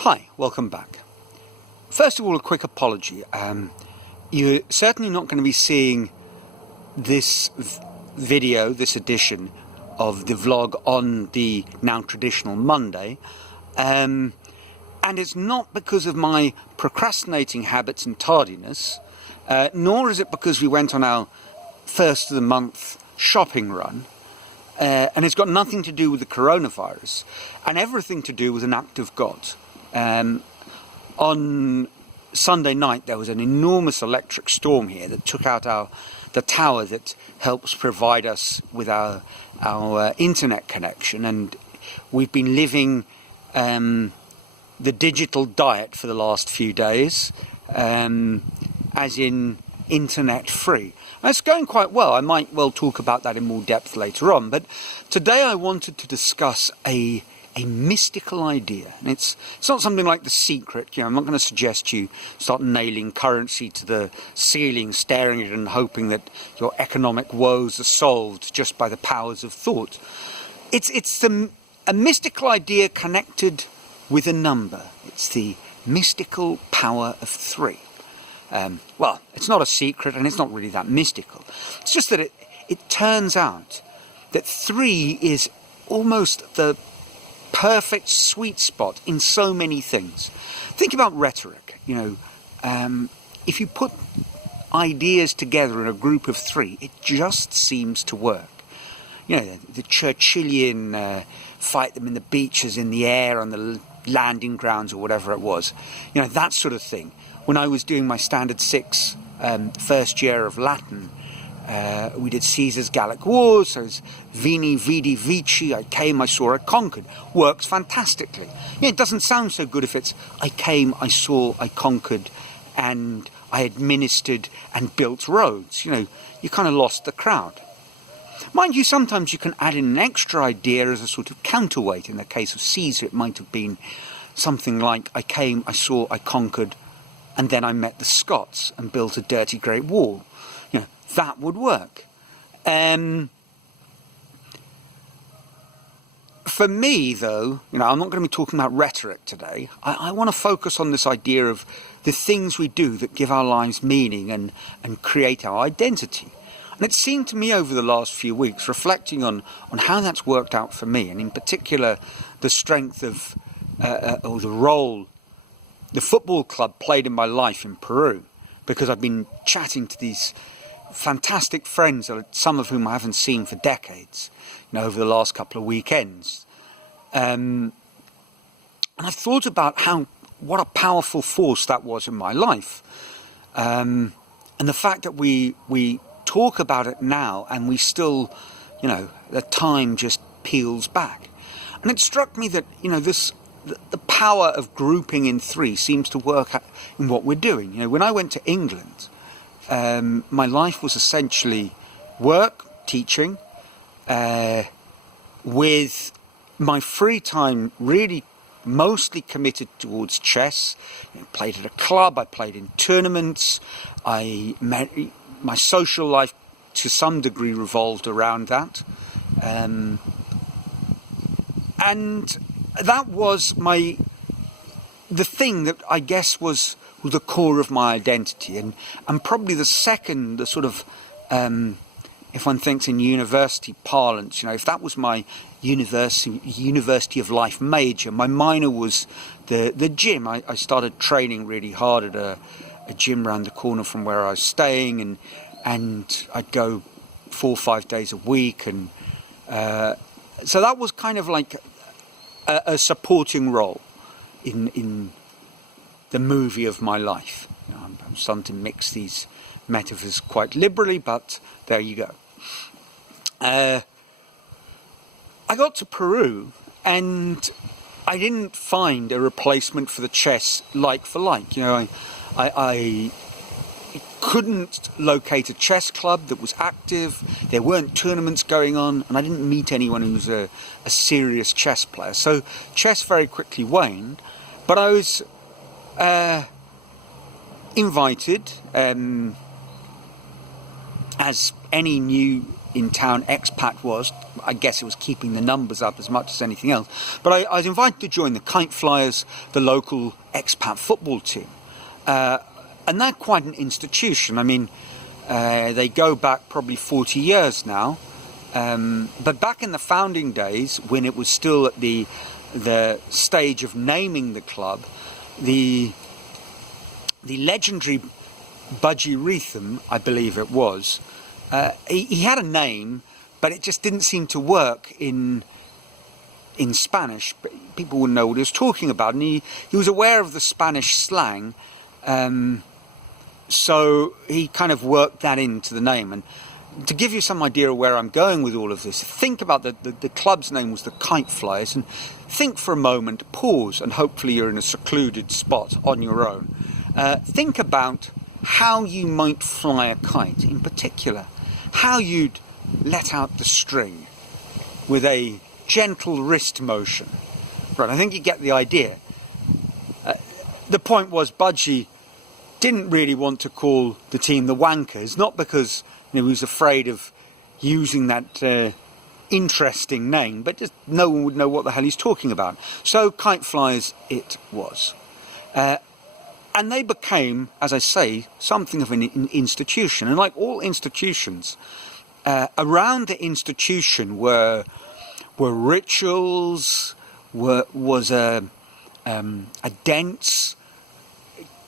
Hi, welcome back. First of all, a quick apology. You're certainly not going to be seeing this video, this edition of the vlog on the now traditional Monday. And it's not because of my procrastinating habits and tardiness, nor is it because we went on our first of the month shopping run. And it's got nothing to do with the coronavirus and everything to do with an act of God. On Sunday night there was an enormous electric storm here that took out the tower that helps provide us with our internet connection, and we've been living the digital diet for the last few days, as in internet free. And it's going quite well. I might well talk about that in more depth later on, but today I wanted to discuss a mystical idea, and it's not something like The Secret. I'm not going to suggest you start nailing currency to the ceiling, staring at it and hoping that your economic woes are solved just by the powers of thought. It's a mystical idea connected with a number. It's the mystical power of 3. Well, it's not a secret and it's not really that mystical. It's just that it turns out that 3 is almost the perfect sweet spot in so many things. Think about rhetoric. If you put ideas together in a group of 3, it just seems to work. The Churchillian fight them in the beaches, in the air, on the landing grounds, or whatever it was. That sort of thing. When I was doing my Standard 6 first year of Latin, we did Caesar's Gallic Wars, so it's Vini, Vidi, Vici, I came, I saw, I conquered. Works fantastically. It doesn't sound so good if it's I came, I saw, I conquered, and I administered and built roads. You kind of lost the crowd. Mind you, sometimes you can add in an extra idea as a sort of counterweight. In the case of Caesar, it might have been something like I came, I saw, I conquered, and then I met the Scots and built a dirty great wall. That would work. For me, though, I'm not going to be talking about rhetoric today. I want to focus on this idea of the things we do that give our lives meaning and create our identity. And it seemed to me over the last few weeks, reflecting on how that's worked out for me, and in particular the strength of, or the role the football club played in my life in Peru, because I've been chatting to these fantastic friends, some of whom I haven't seen for decades, over the last couple of weekends. And I've thought about what a powerful force that was in my life. And the fact that we talk about it now and we still, the time just peels back. And it struck me that, the power of grouping in 3 seems to work in what we're doing. When I went to England, my life was essentially work, teaching, with my free time really mostly committed towards chess. Played at a club, I played in tournaments, my social life to some degree revolved around that. And that was the thing that I guess was the core of my identity, and probably the second, the sort of, if one thinks in university parlance, if that was my university of life major, my minor was the gym. I started training really hard at a gym around the corner from where I was staying, and I'd go 4 or 5 days a week, and so that was kind of like a supporting role in the movie of my life. I'm starting to mix these metaphors quite liberally, but there you go. I got to Peru and I didn't find a replacement for the chess like for like. I couldn't locate a chess club that was active. There weren't tournaments going on, and I didn't meet anyone who was a serious chess player. So chess very quickly waned, but I was invited, as any new in town expat was. I guess it was keeping the numbers up as much as anything else. But I was invited to join the Kite Flyers, the local expat football team. And they're quite an institution. I mean, they go back probably 40 years now. But back in the founding days, when it was still at the stage of naming the club, the legendary Budgie Reetham, I believe it was, he had a name, but it just didn't seem to work in Spanish. People wouldn't know what he was talking about, and he was aware of the Spanish slang, so he kind of worked that into the name. And to give you some idea of where I'm going with all of this, think about the club's name was the Kite Flyers, and think for a moment, pause, and hopefully you're in a secluded spot on your own. Think about how you might fly a kite, in particular, how you'd let out the string with a gentle wrist motion. Right, I think you get the idea. The point was, Budgie didn't really want to call the team the Wankers, not because he was afraid of using that interesting name, but just no one would know what the hell he's talking about. So Kite Flyers it was. And they became, as I say, something of an institution. And like all institutions, around the institution were rituals, was a dense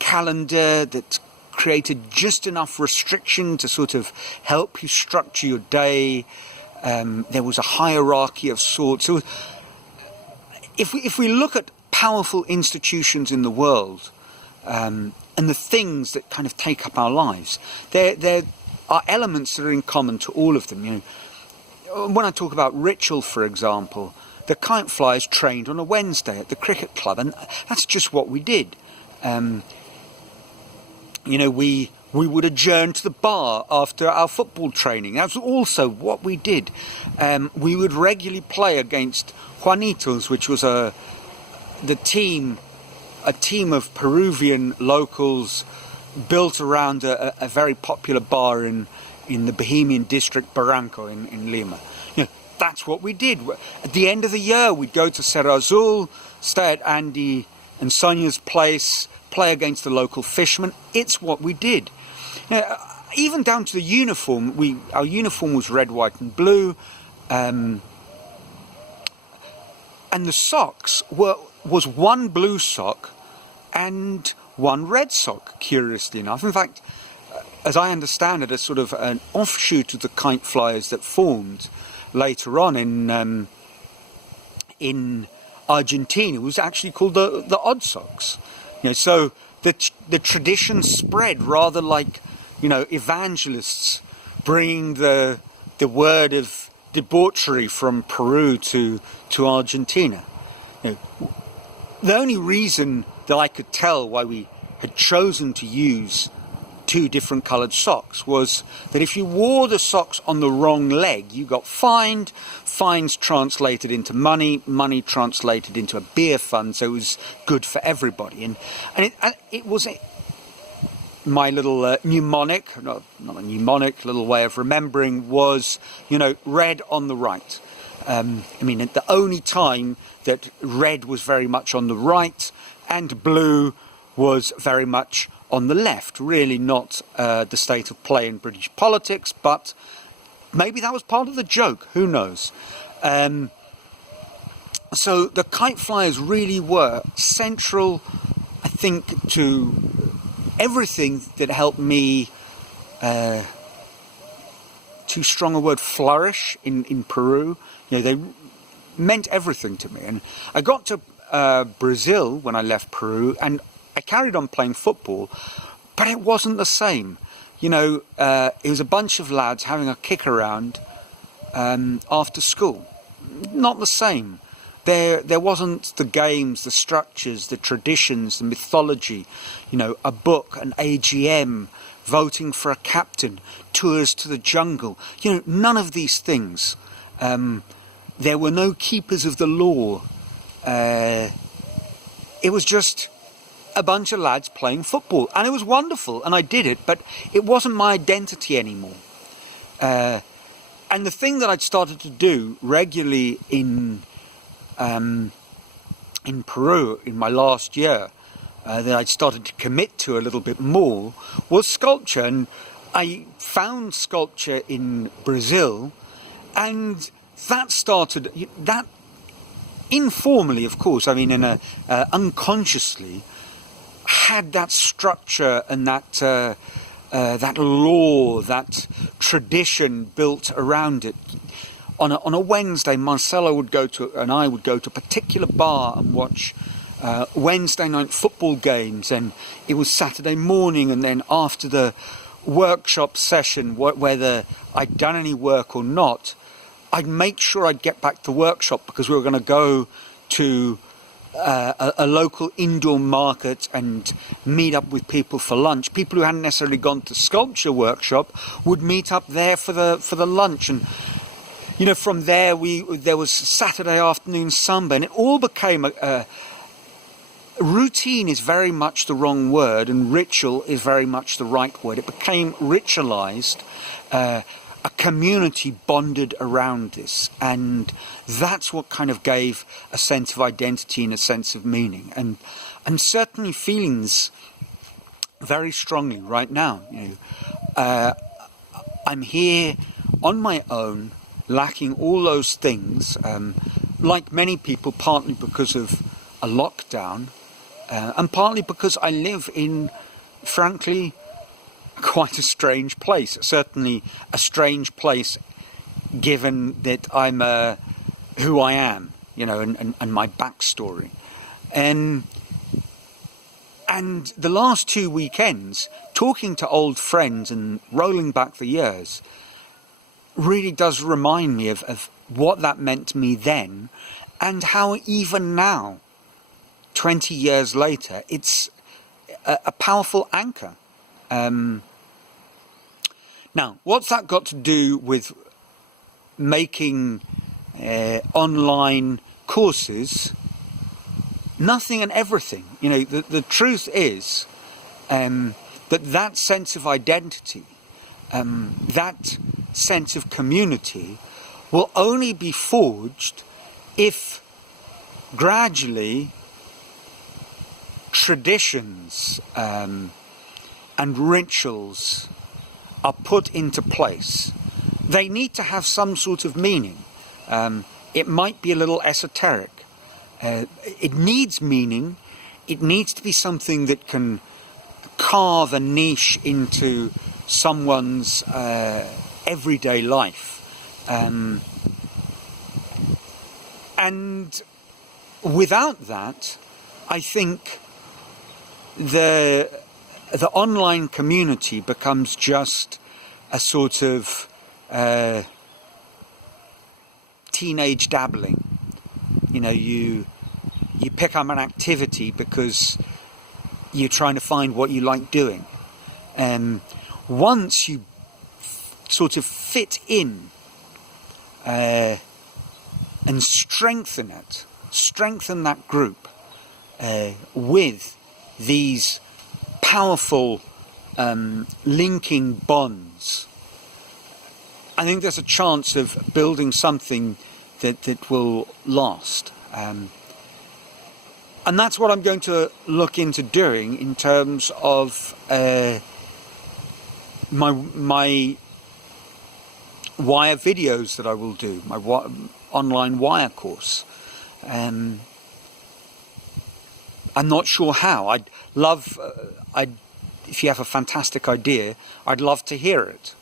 calendar that created just enough restriction to sort of help you structure your day. There was a hierarchy of sorts. So if we look at powerful institutions in the world, and the things that kind of take up our lives, there are elements that are in common to all of them. You know, when I talk about ritual, for example, the Kite Flyers trained on a Wednesday at the cricket club, and that's just what we did. You know, we would adjourn to the bar after our football training. That was also what we did. We would regularly play against Juanitos, which was a team of Peruvian locals built around a very popular bar in the Bohemian district, Barranco, in Lima. You know, that's what we did. At the end of the year, we'd go to Cerro Azul, stay at Andy and Sonia's place, play against the local fishermen. It's what we did. You know, even down to the uniform. Our uniform was red, white and blue. And the socks was one blue sock and one red sock, curiously enough. In fact, as I understand it, a sort of an offshoot of the Kite Flyers that formed later on in Argentina was actually called the Odd Socks. You know, so the tradition spread rather like, you know, evangelists bringing the word of debauchery from Peru to Argentina. You know, the only reason that I could tell why we had chosen to use two different coloured socks was that if you wore the socks on the wrong leg, you got fined. Fines translated into money, money translated into a beer fund, so it was good for everybody. And it was my little mnemonic, not a mnemonic, little way of remembering was, you know, red on the right. I mean, the only time that red was very much on the right and blue was very much on the left. Really not the state of play in British politics, but maybe that was part of the joke, who knows. So the Kite Flyers really were central, I think, to everything that helped me, too strong a word, flourish in Peru. You know, they meant everything to me. And I got to Brazil when I left Peru, and I carried on playing football, but it wasn't the same. You know, it was a bunch of lads having a kick around after school. Not the same. There wasn't the games, the structures, the traditions, the mythology, you know, a book, an AGM, voting for a captain, tours to the jungle. You know, none of these things. There were no keepers of the law. It was just a bunch of lads playing football, and it was wonderful, and I did it, but it wasn't my identity anymore. And the thing that I'd started to do regularly in Peru in my last year, that I'd started to commit to a little bit more, was sculpture. And I found sculpture in Brazil, and that started, that informally, of course, I mean, in a unconsciously, had that structure and that that law, that tradition built around it. On a Wednesday, Marcelo would go to, and I would go to a particular bar and watch Wednesday night football games, and it was Saturday morning, and then after the workshop session, whether I'd done any work or not, I'd make sure I'd get back to the workshop, because we were going to go to a local indoor market and meet up with people for lunch. People who hadn't necessarily gone to sculpture workshop would meet up there for the lunch. And you know, from there there was Saturday afternoon samba, and it all became routine is very much the wrong word, and ritual is very much the right word. It became ritualized, a community bonded around this, and that's what kind of gave a sense of identity and a sense of meaning, and certainly feelings very strongly right now. You know, I'm here on my own, lacking all those things, like many people, partly because of a lockdown, and partly because I live in, frankly, quite a strange place. Certainly a strange place, given that I'm who I am, you know, and my backstory. And the last 2 weekends, talking to old friends and rolling back the years, really does remind me of what that meant to me then, and how even now, 20 years later, it's a powerful anchor. Now, what's that got to do with making online courses? Nothing and everything. You know, the truth is that sense of identity, that sense of community will only be forged if gradually traditions and rituals are put into place. They need to have some sort of meaning. It might be a little esoteric. It needs meaning. It needs to be something that can carve a niche into someone's everyday life. And without that, I think the online community becomes just a sort of teenage dabbling. You know, you pick up an activity because you're trying to find what you like doing. And once you sort of fit in and strengthen that group with these powerful linking bonds, I think there's a chance of building something that will last. And that's what I'm going to look into doing in terms of my wire videos that I will do, my online wire course. I'm not sure how. I'd love, if you have a fantastic idea, I'd love to hear it.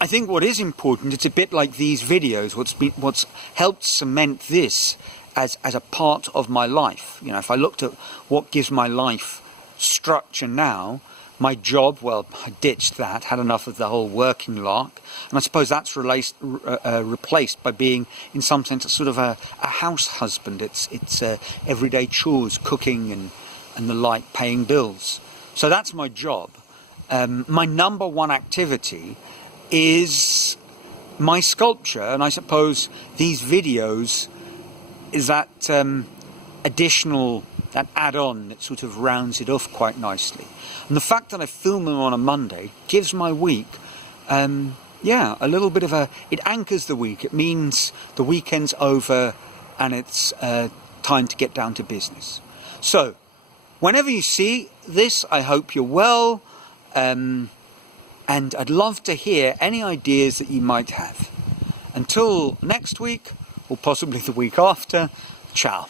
I think what is important, it's a bit like these videos, what's helped cement this as a part of my life. You know, if I looked at what gives my life structure now, my job, well, I ditched that, had enough of the whole working lark, and I suppose that's replaced by being, in some sense, a sort of a house husband. It's everyday chores, cooking and the like, paying bills. So that's my job. My number one activity is my sculpture, and I suppose these videos is that additional, that add-on that sort of rounds it off quite nicely. And the fact that I film them on a Monday gives my week yeah, a little bit of it anchors the week. It means the weekend's over and it's time to get down to business. So, whenever you see this, I hope you're well, and I'd love to hear any ideas that you might have. Until next week, or possibly the week after, ciao.